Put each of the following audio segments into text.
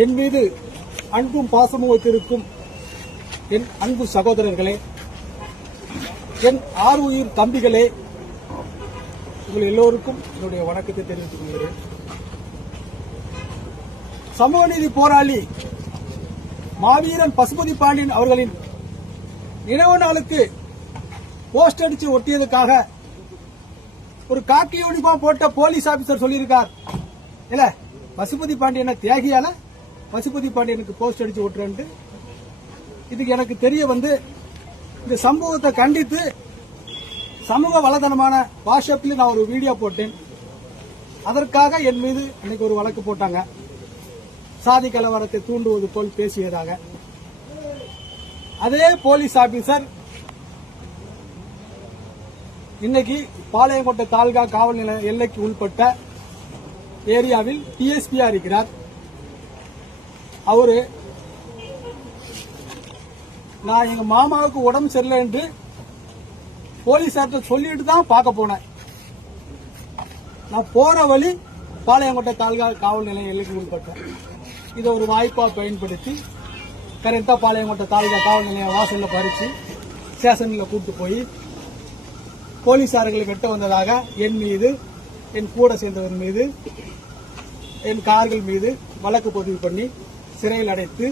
என் மீது அன்பும் பாசமும் வைத்திருக்கும் என் அன்பு சகோதரர்களே என் ஆறு உயிர் தம்பிகளே உங்கள் எல்லோருக்கும் என்னுடைய வணக்கத்தை தெரிவித்துக் கொள்கிறேன். சமூக நீதி போராளி மாவீரன் பசுபதி பாண்டியன் அவர்களின் நினைவு நாளுக்கு போஸ்ட் அடிச்சு ஒட்டியதுக்காக ஒரு காக்கி யூனிஃபார்ம் போட்ட போலீஸ் ஆபீசர் சொல்லியிருக்கார். இல்ல பசுபதி பாண்டியன தியாகியால பசுபதி பாண்டியனுக்கு போஸ்ட் அடிச்சு விட்டுறேன்ட்டு இதுக்கு எனக்கு தெரிய வந்து இந்த சம்பவத்தை கண்டித்து சமூக வலைதளமான வாட்ஸ்அப்ல நான் ஒரு வீடியோ போட்டேன். அதற்காக என் மீது இன்னைக்கு ஒரு வழக்கு போட்டாங்க. சாதி கலவரத்தை தூண்டுவது போல் பேசியதாக. அதே போலீஸ் ஆபீசர் இன்னைக்கு பாளையங்கோட்டை தாலுகா காவல் நிலைய எல்லைக்கு உள்பட்ட ஏரியாவில் டிஎஸ்பியா இருக்கிறார். அவரு நான் எங்க மாமாவுக்கு உடம்பு சரியில்லை என்று போலீசார்ட்ட சொல்லிட்டு தான் பார்க்க போனேன். நான் போற வழி பாளையங்கோட்டை தாலுகா காவல் நிலையம் எல்லைக்கு உட்பட்டேன். இதை ஒரு வாய்ப்பா பயன்படுத்தி கரெக்டா பாளையங்கோட்டை தாலுகா காவல் நிலையம் வாசல்ல பறிச்சு ஸ்டேஷன்ல கூட்டு போய் போலீசார்களை வெட்ட வந்ததாக என் மீது என் கூட சேர்ந்தவர் மீது என் கார்கள் மீது வழக்கு பதிவு பண்ணி சிறையில் அடைத்து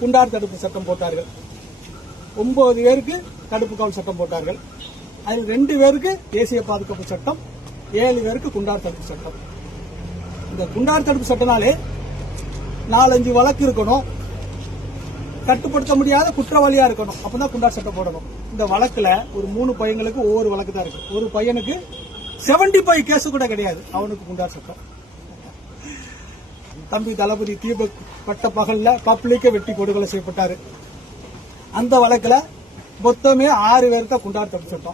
குண்டார் தடுப்பு சட்டம் போட்டார்கள். ஒன்பது பேருக்கு தடுப்பு காவல் சட்டம் போட்டார்கள். அதில் ரெண்டு பேருக்கு தேசிய பாதுகாப்பு சட்டம் ஏழு பேருக்கு குண்டார் தடுப்பு சட்டம். இந்த குண்டார் தடுப்பு சட்டனாலே நாலஞ்சு வழக்கு இருக்கணும். கட்டுப்படுத்த முடியாத குற்றவாளியா இருக்கணும். அப்பதான் குண்டார் சட்டம் போடணும். இந்த வழக்குல ஒரு மூணு பையங்களுக்கு ஒவ்வொரு வழக்கு தான் இருக்கு. ஒரு பையனுக்கு 75 ஃபைவ் கேஸ் கூட கிடையாது. அவனுக்கு குண்டார் சட்டம். தம்பி தளபதி தீபக் பட்ட பகல்ல பப்ளிக்க வெட்டி கொடுகொலை செய்யப்பட்டாரு. அந்த வழக்கில் மொத்தமே ஆறு பேருக்கு குண்டார் தடுப்பு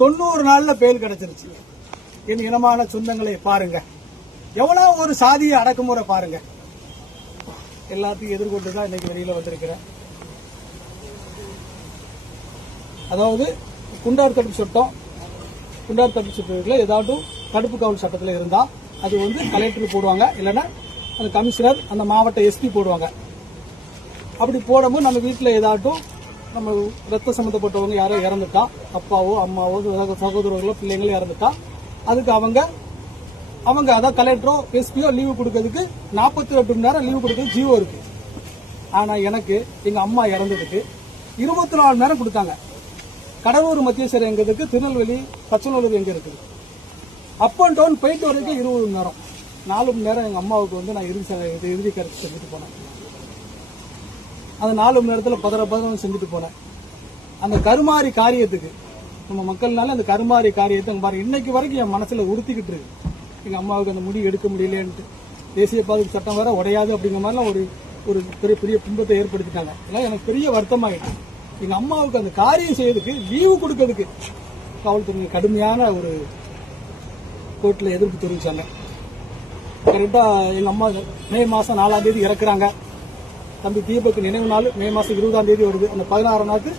தொண்ணூறு நாள்ல பெயில் கிடைச்சிருச்சு. என் இனமான சொந்தங்களை பாருங்க. எவ்வளோ ஒரு சாதிய அடக்குமுறை பாருங்க. எல்லாத்தையும் எதிர்கொண்டு தான் இன்னைக்கு வெளியில வந்திருக்கிறேன். அதாவது குண்டார் தடுப்பு சட்டம் குண்டார் தடுப்பு சட்டத்தில் ஏதாவது தடுப்பு காவல் சட்டத்தில் இருந்தால் அது வந்து கலெக்டர் போடுவாங்க. இல்லைன்னா அந்த கமிஷனர் அந்த மாவட்ட எஸ்பி போடுவாங்க. அப்படி போடும்போது நம்ம வீட்டில் ஏதாட்டும் நம்ம ரத்த சம்மந்தப்பட்டவங்க யாரோ இறந்துட்டா அப்பாவோ அம்மாவோ சகோ- சகோதரர்களோ பிள்ளைங்களோ இறந்துட்டா அதுக்கு அவங்க அவங்க அதான் கலெக்டரோ எஸ்பியோ லீவு கொடுக்கறதுக்கு நாற்பத்தி ரெண்டு மணி நேரம் லீவு கொடுக்கறது ஜீவோ இருக்கு. ஆனால் எனக்கு எங்கள் அம்மா இறந்ததுக்கு இருபத்தி நாலு மணி நேரம் கொடுத்தாங்க. கடலூர் மத்திய சிறை எங்கிறதுக்கு திருநெல்வேலி பச்சனூர் எங்கே இருக்குது? அப் அண்ட் டவுன் போயிட்டு வரதுக்கு இருபது மணி நேரம். நாலு மணி நேரம் எங்கள் அம்மாவுக்கு வந்து நான் இறுதி ச- இது இறுதி கருத்து செஞ்சுட்டு போனேன். அந்த நாலு மணி நேரத்தில் பதற பதறம் செஞ்சுட்டு போனேன். அந்த கருமாறி காரியத்துக்கு நம்ம மக்கள்னால அந்த கருமாறி காரியத்தை பாருங்க இன்னைக்கு வரைக்கும் என் மனசில் உறுத்திக்கிட்டு இருக்கு. எங்கள் அம்மாவுக்கு அந்த முடிவு எடுக்க முடியலன்ட்டு. தேசிய பாதுகாப்பு சட்டம் வேற உடையாது அப்படிங்கிற மாதிரிலாம் ஒரு ஒரு பெரிய பெரிய பிம்பத்தை ஏற்படுத்திட்டாங்க. இதெல்லாம் எனக்கு பெரிய வருத்தமாயிட்டு. எங்கள் அம்மாவுக்கு அந்த காரியம் செய்யறதுக்கு லீவு கொடுக்கறதுக்கு காவல்துறை கடுமையான ஒரு கோர்ட்டில் எதிர்ப்பு தெரிவிச்சாங்க. கரெக்டாக எங்கள் அம்மா மே மாதம் நாலாம் தேதி இறக்குறாங்க. தம்பி தீபக் நினைவு நாள் மே மாதம் இருபதாம் தேதி வருது. அந்த பதினாறாம் நாளுக்கு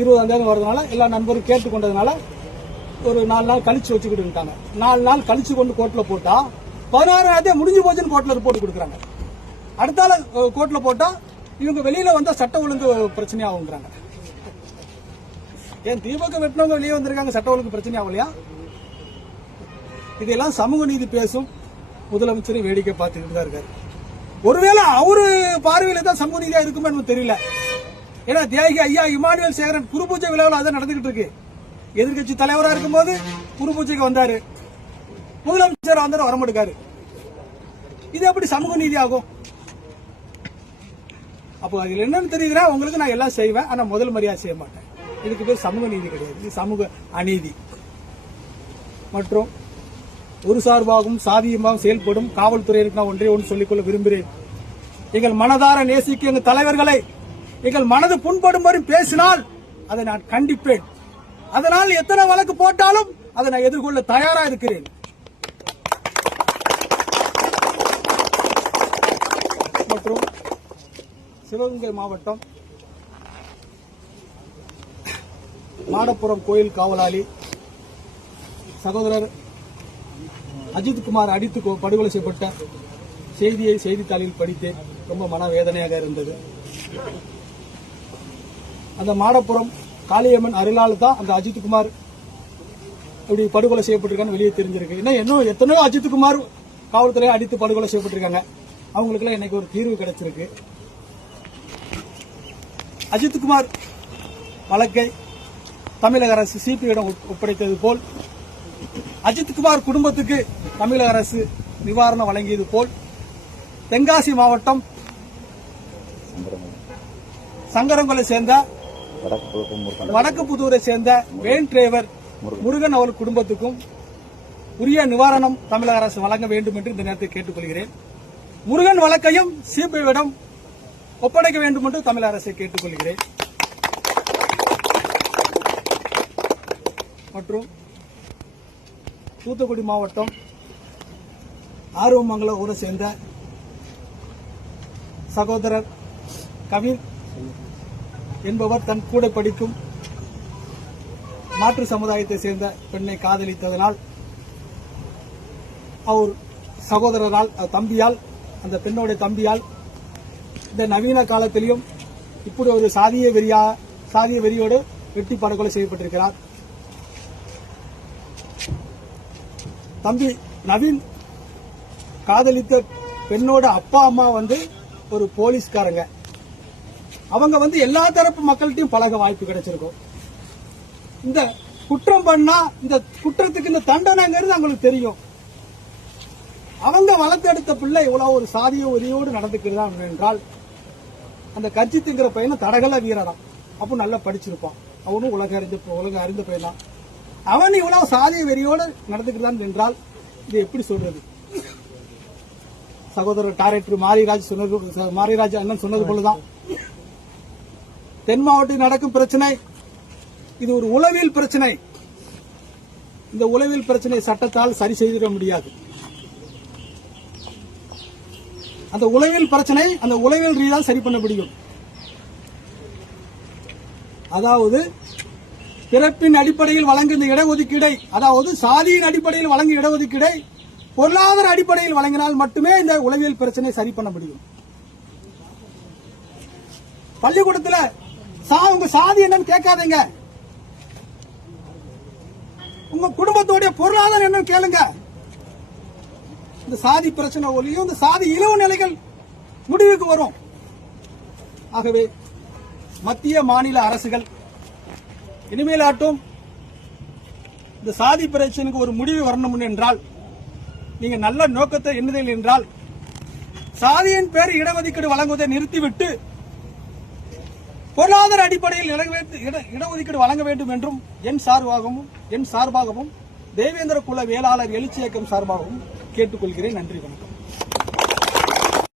இருபதாம் தேதி வர்றதுனால எல்லா நண்பரும் கேட்டுக்கொண்டதுனால ஒரு நாலு நாள் கழிச்சு வச்சுக்கிட்டு இருக்காங்க நாலு நாள் கழிச்சு கொண்டு கோர்ட்டில் போட்டால் பதினாறாம் தேதி முடிஞ்சு போச்சுன்னு கோர்ட்டில் ரிப்போர்ட் கொடுக்குறாங்க. அடுத்த நாள் கோர்ட்டில் போட்டால் இவங்க வெளியில் வந்தால் சட்ட ஒழுங்கு பிரச்சனையாகுங்கிறாங்க ஏன் தீபக்கு வெட்டினவங்க வெளியே வந்திருக்காங்க சட்ட ஒழுங்கு பிரச்சனை ஆகலையா இதெல்லாம் சமூக நீதி பேசும் முதலமைச்சரை வேடிக்கை பார்த்துக்கிட்டு தான் இருக்காரு. ஒருவேளை அவரு பார்வையில தான் சமூக நீதியா இருக்குமே நமக்கு தெரியல. ஏன்னா தியாகி ஐயா இமானுவேல் சேகரன் குரு பூஜை விழாவில் அதான் நடந்துகிட்டு இருக்கு. எதிர்கட்சி தலைவரா இருக்கும்போது குரு பூஜைக்கு வந்தாரு. முதலமைச்சர் வந்தாரு வரமாட்டுக்காரு. இது எப்படி சமூக நீதி ஆகும் அப்போ அதுல என்னன்னு தெரியுதுன்னா உங்களுக்கு நான் எல்லாம் செய்வேன் ஆனா முதல் மரியாதை செய்ய மாட்டேன். இதுக்கு பேர் சமூக நீதி கிடையாது. இது சமூக அநீதி. மற்றும் ஒரு சார்பாகவும் சாதியமாகவும் செயல்படும் காவல்துறையினருக்கு நான் ஒன்றே ஒன்று சொல்லிக்கொள்ள விரும்புகிறேன். எங்கள் மனதார நேசிக்க எங்கள் தலைவர்களை எங்கள் மனது புண்படும்படி பேசினால் அதை நான் கண்டிப்பேன். அதனால் எத்தனை வழக்கு போட்டாலும் அதை நான் எதிர்கொள்ள தயாரா இருக்கிறேன். மற்றும் சிவகங்கை மாவட்டம் மாடப்புறம் கோயில் காவலாளி சகோதரர் அஜித் குமார் அடித்து படுகொலை செய்யப்பட்ட செய்தியை செய்தித்தாளில் படித்தேன் ரொம்ப மனவேதனையாக இருந்தது. அந்த மாடப்புறம் காளியம்மன் அருளால் தான் அந்த அஜித்குமார் இப்படி படுகொலை செய்யப்பட்டிருக்கான்னு வெளியே தெரிஞ்சிருக்கு. இன்னும் இன்னும் எத்தனையோ அஜித்குமார் காவல்துறையை அடித்து படுகொலை செய்யப்பட்டிருக்காங்க. அவங்களுக்குலாம் இன்னைக்கு ஒரு தீர்வு கிடைச்சிருக்கு. அஜித்குமார் வழக்கை தமிழக அரசு சிபிஐடம் ஒப்படைத்தது போல் அஜித்குமார் குடும்பத்துக்கு தமிழக அரசு நிவாரணம் வழங்கியது போல் தென்காசி மாவட்டம் சங்கரங்கொலை சேர்ந்த வடக்கு புதூரை சேர்ந்த வேன் டிரைவர் முருகன் அவர் குடும்பத்துக்கும் உரிய நிவாரணம் தமிழக அரசு வழங்க வேண்டும் என்று இந்த நேரத்தில் கேட்டுக்கொள்கிறேன். முருகன் வழக்கையும் சிபிஐவிடம் ஒப்படைக்க வேண்டும் என்று தமிழக அரசை கேட்டுக்கொள்கிறேன். மற்றும் தூத்துக்குடி மாவட்டம் ஆர்வமங்கலம் ஊரை சேர்ந்த சகோதரர் கவின் என்பவர் தன் கூட படிக்கும் மாற்று சமுதாயத்தை சேர்ந்த பெண்ணை காதலித்ததனால் அவர் சகோதரரால் தம்பியால் அந்த பெண்ணோட தம்பியால் இந்த நவீன காலத்திலையும் இப்படி ஒரு சாதிய வெறியா சாதிய வெறியோடு வெட்டி படுகொலை செய்யப்பட்டிருக்கிறார். தம்பி நவீன் காதலித்த பெண்ணோட அப்பா அம்மா வந்து ஒரு போலீஸ்காரங்க. அவங்க வந்து எல்லா தரப்பு மக்கள்கிட்டையும் பழக வாய்ப்பு கிடைச்சிருக்கும். இந்த குற்றம் பண்ணா இந்த குற்றத்துக்கு இந்த தண்டனைங்கிறது அவங்களுக்கு தெரியும். அவங்க வளர்த்தெடுத்த பிள்ளை இவ்வளவு ஒரு சாதிய உரியோடு நடந்துக்கிறதா என்றால் அந்த கட்சி திங்கிற பையனை தடகள வீரரான் அப்போ நல்லா படிச்சிருப்பான். அவனும் உலக அறிஞ்ச உலக அறிந்த பையன் அவன் இவ்வளவு சாதிய வெறியோடு நடந்துக்கிறான் என்றால் இது எப்படி சொல்றது? சகோதரர் டைரக்டர் மாரிராஜ் சொன்னது மாரிராஜ் அண்ணன் சொன்னது போலதான். தென் மாவட்டத்தில் நடக்கும் பிரச்சனை இது ஒரு உளவியல் பிரச்சனை. இந்த உளவியல் பிரச்சனை சட்டத்தால் சரி செய்திட முடியாது. அந்த உளவியல் பிரச்சனை அந்த உளவியல் ரீதியாக சரி பண்ண முடியும். அதாவது பிறப்பின் அடிப்படையில் வழங்கும் இந்த இடஒதுக்கீடை அதாவது சாதியின் அடிப்படையில் வழங்கும் இடஒதுக்கீடை பொருளாதார அடிப்படையில் வழங்கினால் மட்டுமே இந்த உளவியல் பிரச்சனை சரி பண்ண முடியும். பள்ளிக்கூடத்தில் சா உங்க சாதி என்னன்னு கேட்காதீங்க. உங்க குடும்பத்தோடைய பொருளாதாரம் என்னன்னு கேளுங்க. இந்த சாதி பிரச்சனை ஒலியும் இந்த சாதி இழிவு நிலைகள் முடிவுக்கு வரும். ஆகவே மத்திய மாநில அரசுகள் இனிமேலாட்டும் இந்த சாதி பிரச்சனைக்கு ஒரு முடிவு வரணும் என்றால் நீங்க நல்ல நோக்கத்தை எண்ணுதல் என்றால் சாதியின் பேர் இடஒதுக்கீடு வழங்குவதை நிறுத்திவிட்டு பொருளாதார அடிப்படையில் இட- இடஒதுக்கீடு வழங்க வேண்டும் என்றும் என் சார்பாகவும் என் சார்பாகவும் தேவேந்திர குல வேளாளர் எழுச்சி இயக்கம் சார்பாகவும் கேட்டுக்கொள்கிறேன். நன்றி வணக்கம்.